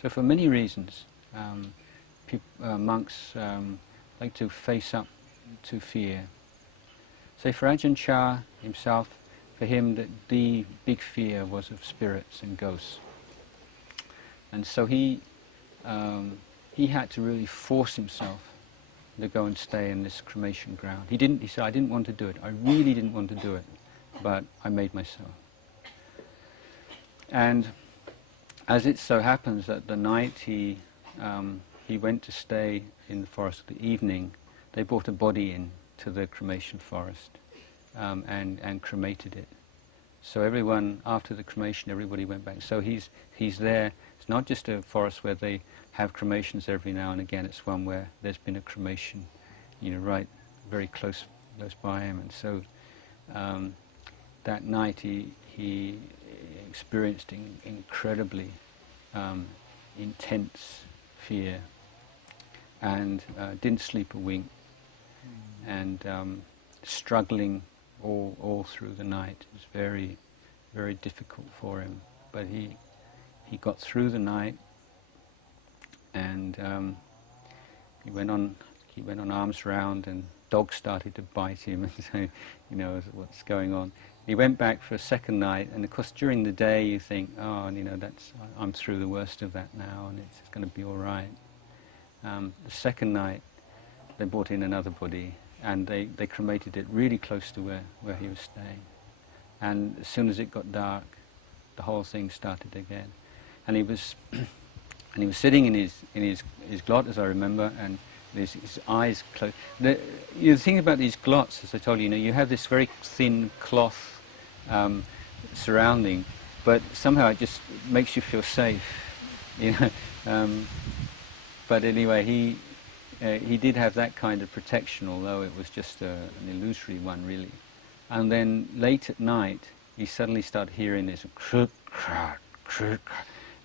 So for many reasons, monks like to face up to fear. Say for Ajahn Cha himself, for him the big fear was of spirits and ghosts. And so he had to really force himself to go and stay in this cremation ground. He said, I didn't want to do it. I really didn't want to do it, but I made myself. And as it so happens that the night he went to stay in the forest, the evening, they brought a body in to the cremation forest and cremated it. So everyone, after the cremation, everybody went back. So he's there. It's not just a forest where they have cremations every now and again. It's one where there's been a cremation, right, very close by him. And so that night he experienced incredibly intense fear and didn't sleep a wink and struggling all through the night. It was very, very difficult for him, but he got through the night, and he went on arms round, and dogs started to bite him, and so, what's going on. He went back for a second night, and of course during the day you think, I'm through the worst of that now, and it's going to be all right. The second night they brought in another body, and they cremated it really close to where he was staying. And as soon as it got dark, the whole thing started again. And he was sitting in his glot, as I remember, and his eyes closed. The thing about these glots, as I told you, you have this very thin cloth surrounding, but somehow it just makes you feel safe, But anyway, he did have that kind of protection, although it was just an illusory one, really. And then late at night, he suddenly started hearing this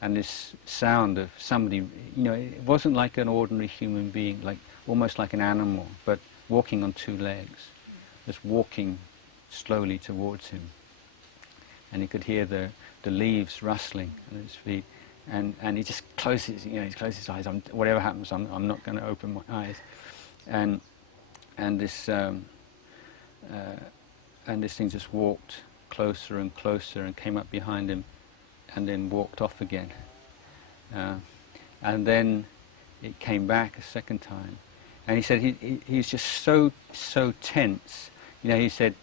and this sound of somebody, it wasn't like an ordinary human being, like almost like an animal, but walking on two legs, just walking slowly towards him. And he could hear the leaves rustling at his feet. And he just closes, he closes his eyes. Whatever happens, I'm not going to open my eyes. And this thing just walked closer and closer and came up behind him, and then walked off again. And then it came back a second time, and he said he's just so tense. He said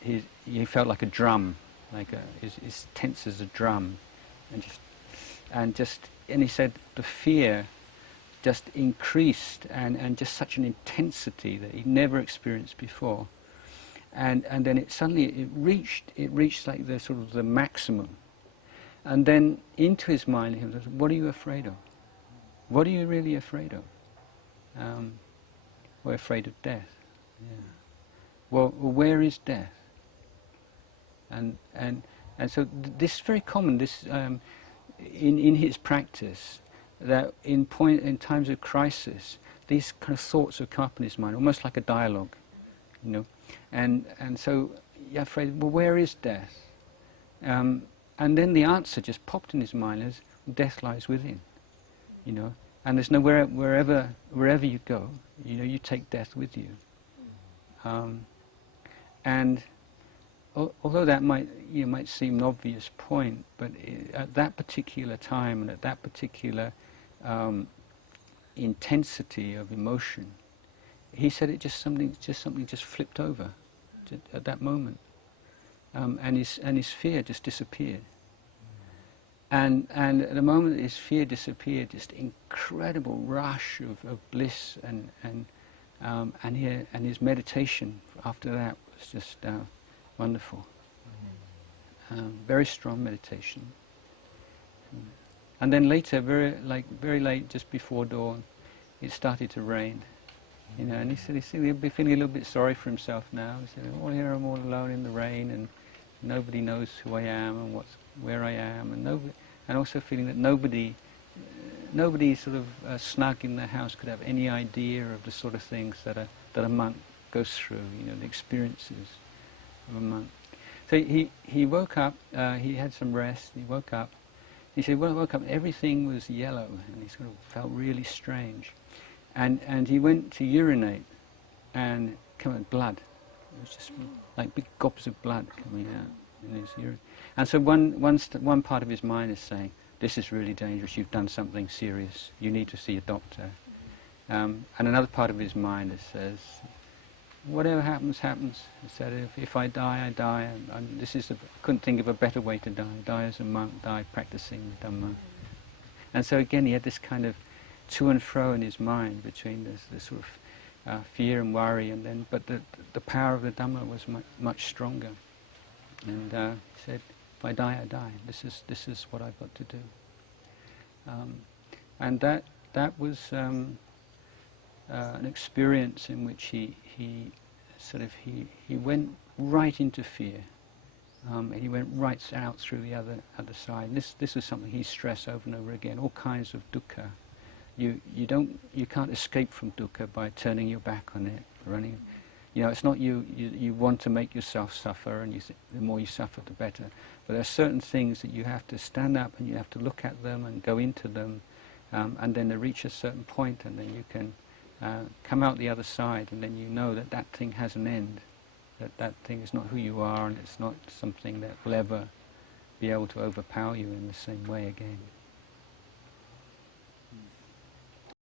he felt like a drum, he's tense as a drum, and he said the fear just increased and just such an intensity that he'd never experienced before. And then it reached like the sort of the maximum. And then into his mind he was, what are you afraid of? What are you really afraid of? We're afraid of death. Yeah. Well, where is death? And so this is very common. This in his practice, that in times of crisis, these kind of thoughts would come up in his mind, almost like a dialogue, And so you're afraid, well, where is death? And then the answer just popped in his mind as death lies within, And there's nowhere, wherever you go, you take death with you. And although that might seem an obvious point, but at that particular time and at that particular intensity of emotion, he said something just flipped over at that moment, and his fear just disappeared. And at the moment his fear disappeared, just incredible rush of bliss and his meditation after that was just wonderful. Very strong meditation. And then later, very late, just before dawn, it started to rain. And he said he'd be feeling a little bit sorry for himself now. He said, here I'm all alone in the rain, and nobody knows who I am and where I am, and also feeling that nobody sort of snug in the house could have any idea of the sort of things that a monk goes through, the experiences of a monk. So he woke up, he had some rest, he woke up, He said, when I woke up, everything was yellow, and he sort of felt really strange. And he went to urinate, and came out blood. It was just like big gobs of blood coming out in his urine. And so one part of his mind is saying, this is really dangerous, you've done something serious, you need to see a doctor. And another part of his mind says, whatever happens, happens. He said, if I die, I die. I couldn't think of a better way to die. Die as a monk, die practicing Dhamma. And so again, he had this kind of to and fro in his mind between this sort of fear and worry, but the power of the Dhamma was much stronger. And he said, if I die, I die. This is what I've got to do. And that was an experience in which he went right into fear. And he went right out through the other side. This is something he stressed over and over again. All kinds of dukkha. You can't escape from dukkha by turning your back on it, running. It's not you want to make yourself suffer, and the more you suffer, the better. But there are certain things that you have to stand up and you have to look at them and go into them, and then they reach a certain point, and then you can come out the other side, and then you know that thing has an end. That thing is not who you are, and it's not something that will ever be able to overpower you in the same way again.